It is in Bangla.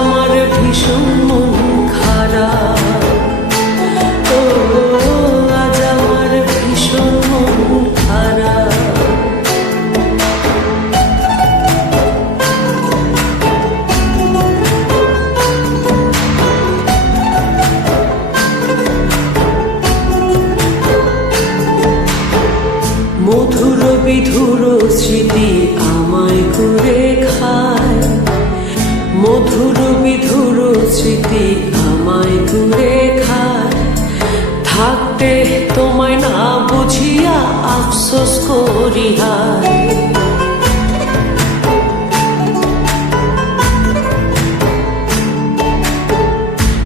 আমার ভীষণ মন খারাপ, ও আজ আমার ভীষণ মন খারাপ। মধুর বিধুর স্মৃতি আমায় করে খায়, মধুর বিধুর স্মৃতি আমায় করে খায়। থাকতে তোমায় না বুঝিয়া আফসোস করি হায়।